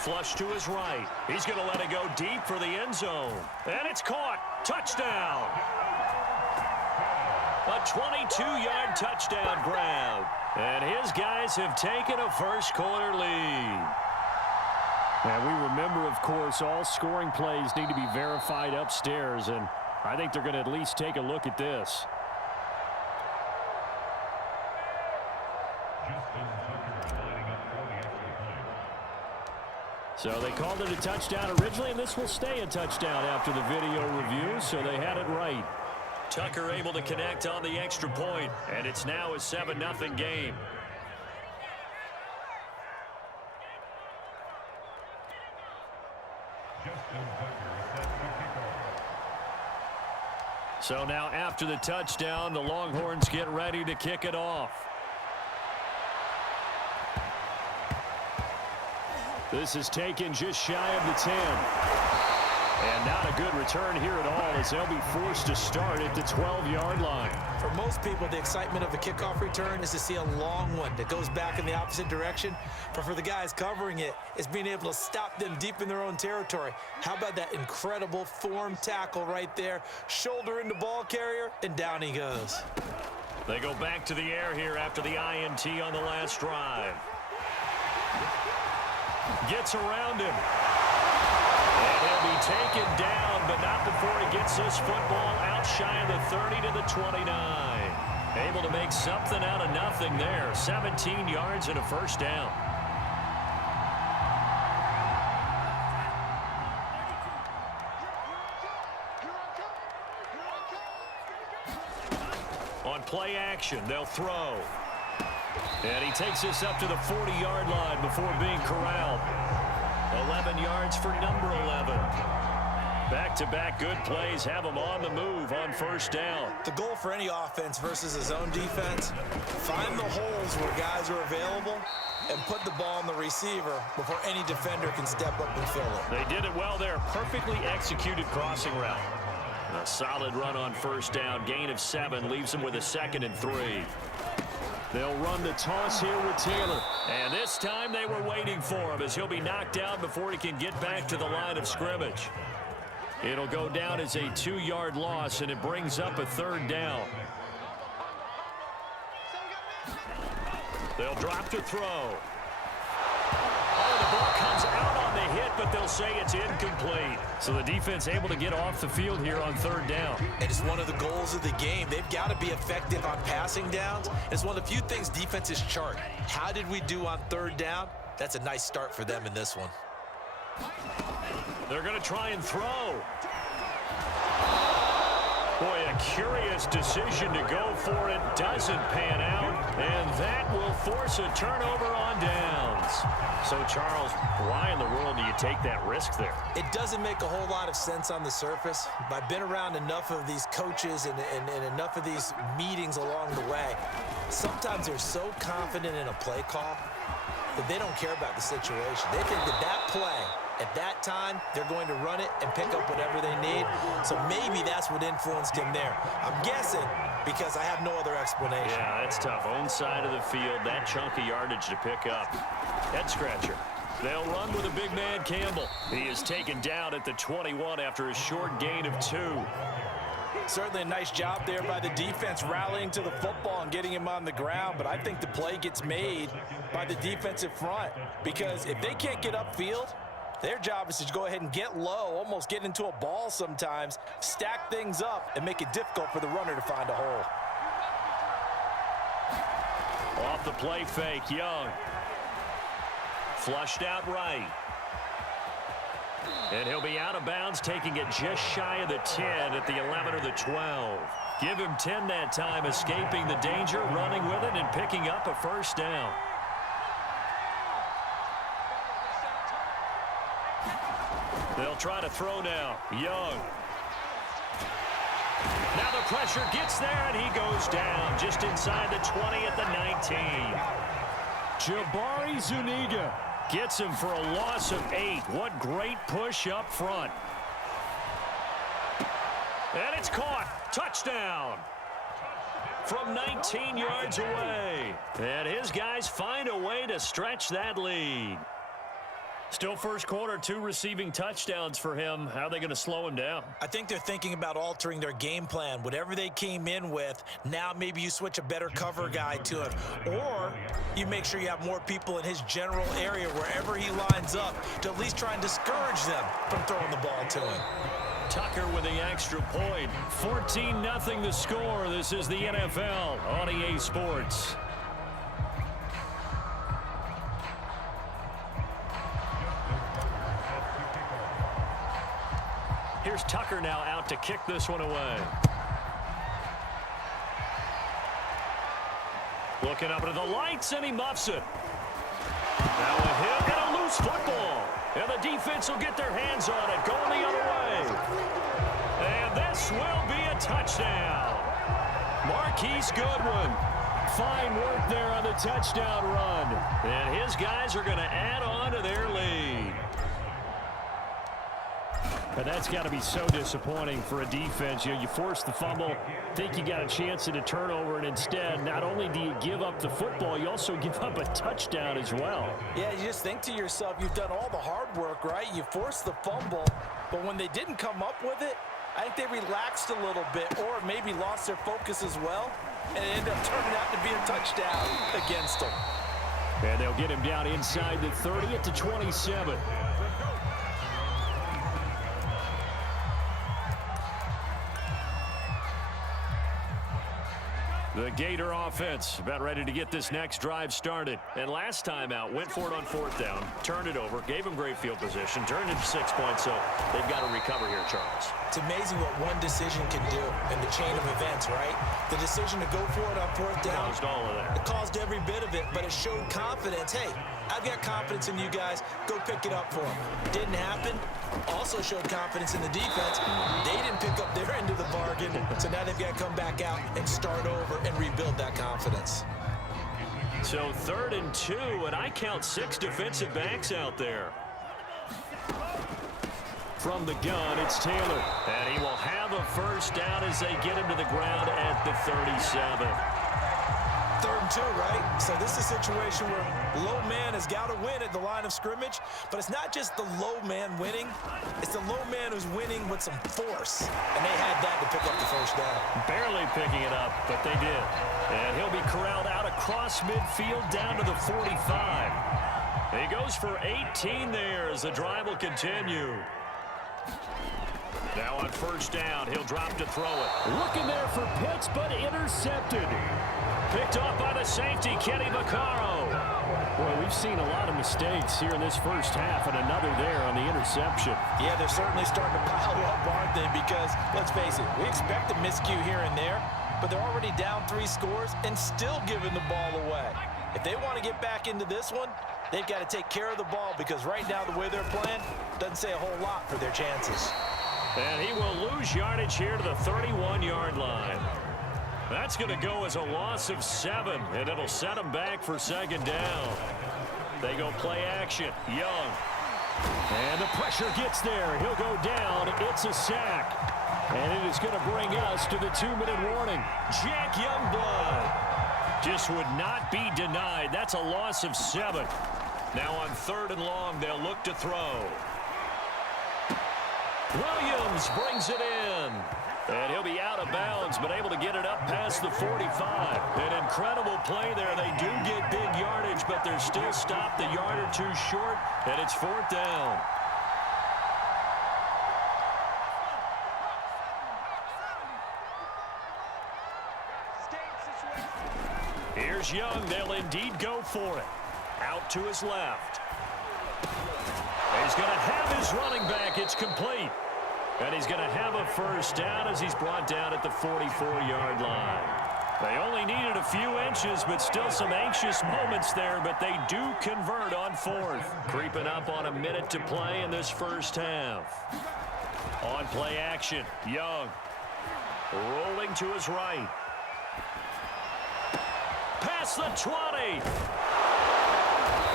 Flush to his right. He's going to let it go deep for the end zone. And it's caught. Touchdown. A 22-yard touchdown grab. And his guys have taken a first-quarter lead. And we remember, of course, all scoring plays need to be verified upstairs. And I think they're going to at least take a look at this. So they called it a touchdown originally, and this will stay a touchdown after the video review, so they had it right. Tucker able to connect on the extra point, and it's now a 7-0 game. So now after the touchdown, the Longhorns get ready to kick it off. This is taken just shy of the 10. And not a good return here at all as they'll be forced to start at the 12-yard line. For most people, the excitement of a kickoff return is to see a long one that goes back in the opposite direction. But for the guys covering it, it's being able to stop them deep in their own territory. How about that incredible form tackle right there? Shoulder into ball carrier, and down he goes. They go back to the air here after the INT on the last drive. Gets around him. And he'll be taken down, but not before he gets this football out shy of the 30 to the 29. Able to make something out of nothing there. 17 yards and a first down. On play action, they'll throw. And he takes this up to the 40-yard line before being corralled. 11 yards for number 11. Back-to-back good plays have him on the move on first down. The goal for any offense versus his own defense, find the holes where guys are available and put the ball on the receiver before any defender can step up and fill it. They did it well there. Perfectly executed crossing route. A solid run on first down. Gain of 7 leaves him with a 2nd and 3. They'll run the toss here with Taylor. And this time they were waiting for him as he'll be knocked down before he can get back to the line of scrimmage. It'll go down as a 2-yard loss, and it brings up a 3rd down. They'll drop to throw. Oh, the ball comes out on the hit, but they'll say it's incomplete. So the defense able to get off the field here on 3rd down. And it's one of the goals of the game. They've got to be effective on passing downs. It's one of the few things defenses chart. How did we do on 3rd down? That's a nice start for them in this one. They're going to try and throw. Boy, a curious decision to go for it. Doesn't pan out. And that will force a turnover on downs. So, Charles, why in the world do you take that risk there? It doesn't make a whole lot of sense on the surface. But I've been around enough of these coaches and enough of these meetings along the way. Sometimes they're so confident in a play call that they don't care about the situation. They think that that play, at that time, they're going to run it and pick up whatever they need. So maybe that's what influenced him there. I'm guessing because I have no other explanation. Yeah, that's tough. Own side of the field, that chunk of yardage to pick up. Head scratcher. They'll run with a big man, Campbell. He is taken down at the 21 after a short gain of 2. Certainly a nice job there by the defense rallying to the football and getting him on the ground, but I think the play gets made by the defensive front because if they can't get upfield, their job is to go ahead and get low, almost get into a ball sometimes, stack things up, and make it difficult for the runner to find a hole. Off the play fake, Young. Flushed out right. And he'll be out of bounds, taking it just shy of the 10 at the 11 or the 12. Give him 10 that time, escaping the danger, running with it, and picking up a first down. They'll try to throw now. Young. Now the pressure gets there, and he goes down just inside the 20 at the 19. Jabari Zuniga gets him for a loss of 8. What great push up front. And it's caught. Touchdown. From 19 yards away. And his guys find a way to stretch that lead. Still first quarter, 2 receiving touchdowns for him. How are they going to slow him down? I think they're thinking about altering their game plan. Whatever they came in with, now maybe you switch a better cover guy to him. Or you make sure you have more people in his general area wherever he lines up to at least try and discourage them from throwing the ball to him. Tucker with the extra point. 14-0 the score. This is the NFL on EA Sports. Here's Tucker now out to kick this one away. Looking up into the lights, and he muffs it. Now a hit and a loose football. And the defense will get their hands on it, going the other way. And this will be a touchdown. Marquise Goodwin. Fine work there on the touchdown run. And his guys are going to add on to their lead. But that's got to be so disappointing for a defense. You force the fumble, think you got a chance at a turnover, and instead, not only do you give up the football, you also give up a touchdown as well. Yeah, you just think to yourself, you've done all the hard work, right? You forced the fumble, but when they didn't come up with it, I think they relaxed a little bit or maybe lost their focus as well, and it ended up turning out to be a touchdown against them. And they'll get him down inside the 30 at the 27. The Gator offense about ready to get this next drive started. And last time out, went for it on 4th down, turned it over, gave him great field position, turned it to 6 points, so they've got to recover here, Charles. It's amazing what one decision can do in the chain of events, right? The decision to go for it on 4th down. Caused all of that. It caused every bit of it, but it showed confidence. Hey, I've got confidence in you guys. Go pick it up for them. Didn't happen. Also showed confidence in the defense. They didn't pick up their end of the bargain, so now they've got to come back out and start over and rebuild that confidence. So 3rd and 2, and I count 6 defensive backs out there. From the gun, it's Taylor. And he will have a first down as they get him to the ground at the 37. 3rd and 2, right? So this is a situation where low man has got to win at the line of scrimmage, but it's not just the low man winning. It's the low man who's winning with some force, and they had that to pick up the first down. Barely picking it up, but they did. And he'll be corralled out across midfield down to the 45. He goes for 18 there as the drive will continue. Now on first down, he'll drop to throw it. Looking there for Pitts, but intercepted. Picked off by the safety, Kenny Vaccaro. Boy, we've seen a lot of mistakes here in this first half, and another there on the interception. Yeah, they're certainly starting to pile up, aren't they? Because, let's face it, we expect a miscue here and there, but they're already down 3 scores and still giving the ball away. If they want to get back into this one, they've got to take care of the ball, because right now the way they're playing doesn't say a whole lot for their chances. And he will lose yardage here to the 31-yard line. That's going to go as a loss of 7, and it'll set him back for 2nd down. They go play action. Young. And the pressure gets there. He'll go down. It's a sack. And it is going to bring us to the 2-minute warning. Jack Youngblood just would not be denied. That's a loss of 7. Now on 3rd and long, they'll look to throw. Williams brings it in. And he'll be out of bounds, but able to get it up past the 45. An incredible play there. They do get big yardage, but they're still stopped a yard or 2 short, and it's 4th down. Here's Young. They'll indeed go for it. Out to his left. He's going to have his running back. It's complete. And he's going to have a first down as he's brought down at the 44-yard line. They only needed a few inches, but still some anxious moments there, but they do convert on 4th. Creeping up on a minute to play in this first half. On play action, Young. Rolling to his right. Past the 20.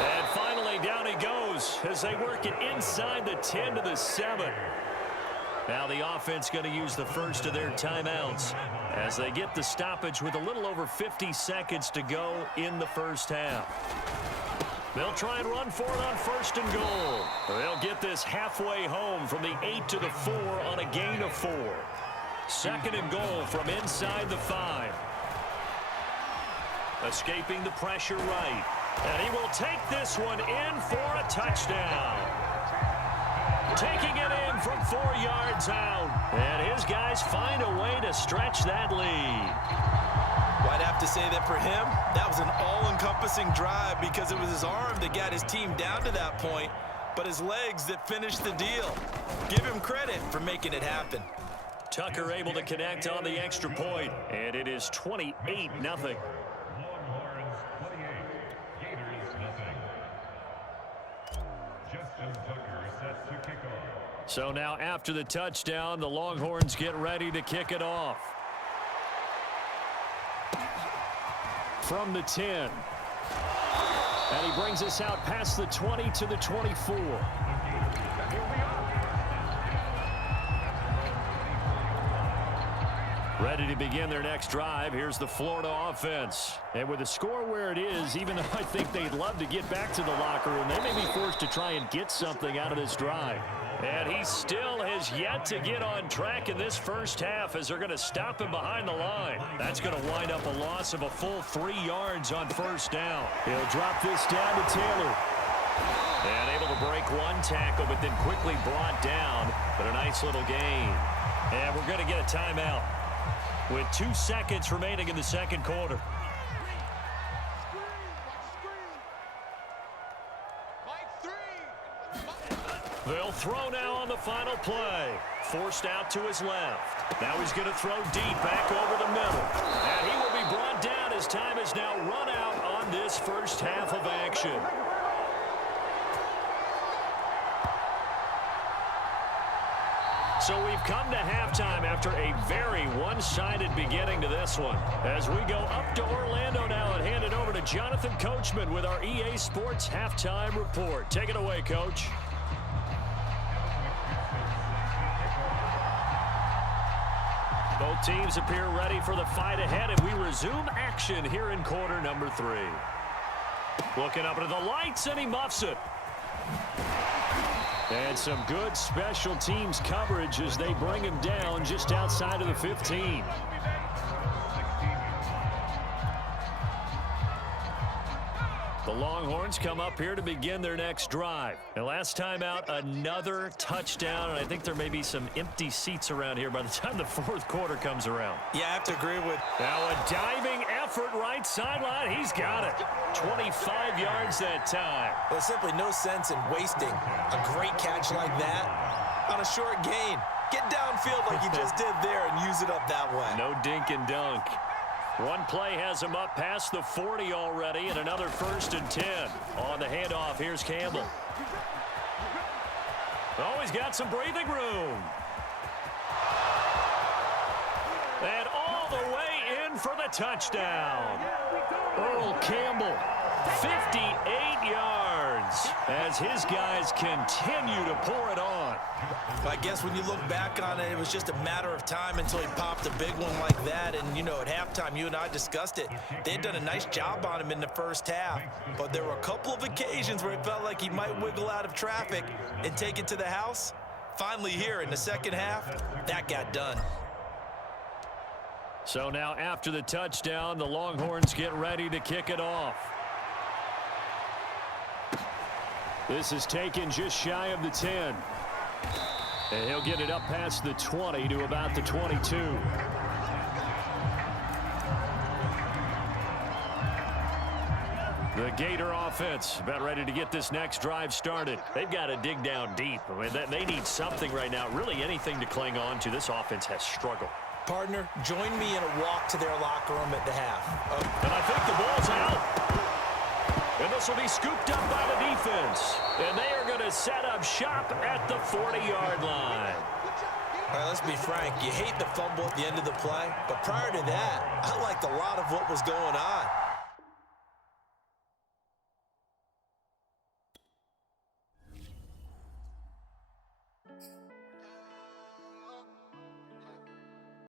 And finally down he goes as they work it inside the 10 to the 7. Now the offense going to use the first of their timeouts as they get the stoppage with a little over 50 seconds to go in the first half. They'll try and run for it on 1st and goal. They'll get this halfway home from the 8 to the 4 on a gain of 4. 2nd and goal from inside the 5. Escaping the pressure right. And he will take this one in for a touchdown. Taking it in from 4 yards out. And his guys find a way to stretch that lead. Well, I'd have to say that for him, that was an all-encompassing drive because it was his arm that got his team down to that point, but his legs that finished the deal. Give him credit for making it happen. Tucker able to connect on the extra point, and it is 28-0. Longhorns 28, Gators nothing. Justin Tucker set to kick off. So now after the touchdown, the Longhorns get ready to kick it off. From the 10. And he brings us out past the 20 to the 24. Ready to begin their next drive. Here's the Florida offense. And with the score where it is, even though I think they'd love to get back to the locker room, they may be forced to try and get something out of this drive. And he still has yet to get on track in this first half as they're going to stop him behind the line. That's going to wind up a loss of a full 3 yards on 1st down. He'll drop this down to Taylor. And able to break one tackle, but then quickly brought down. But a nice little gain. And we're going to get a timeout with 2 seconds remaining in the 2nd quarter. They'll throw now on the final play. Forced out to his left. Now he's going to throw deep back over the middle. And he will be brought down as time has now run out on this first half of action. So we've come to halftime after a very one-sided beginning to this one. As we go up to Orlando now and hand it over to Jonathan Coachman with our EA Sports Halftime Report. Take it away, Coach. Both teams appear ready for the fight ahead, and we resume action here in quarter number 3. Looking up into the lights, and he muffs it. And some good special teams coverage as they bring him down just outside of the 15. The Longhorns come up here to begin their next drive. And last time out, another touchdown, and I think there may be some empty seats around here by the time the 4th quarter comes around. Yeah, I have to agree with. Now a diving effort right sideline. He's got it. 25 yards that time. There's simply no sense in wasting a great catch like that on a short gain. Get downfield like you just did there and use it up that way. No dink and dunk. One play has him up past the 40 already, and another 1st and 10. On the handoff, here's Campbell. Oh, he's got some breathing room. And all the way in for the touchdown. Earl Campbell, 58 yards, as his guys continue to pour it on. I guess when you look back on it, it was just a matter of time until he popped a big one like that. And, you know, at halftime, you and I discussed it. They had done a nice job on him in the first half. But there were a couple of occasions where it felt like he might wiggle out of traffic and take it to the house. Finally here in the second half, that got done. So now after the touchdown, the Longhorns get ready to kick it off. This is taken just shy of the 10. And he'll get it up past the 20 to about the 22. The Gator offense about ready to get this next drive started. They've got to dig down deep. I mean, they need something right now, really anything to cling on to. This offense has struggled. Partner, join me in a walk to their locker room at the half. And I think the ball's out. And this will be scooped up by the defense. And they are going to set up shop at the 40-yard line. All right, let's be frank. You hate the fumble at the end of the play. But prior to that, I liked a lot of what was going on.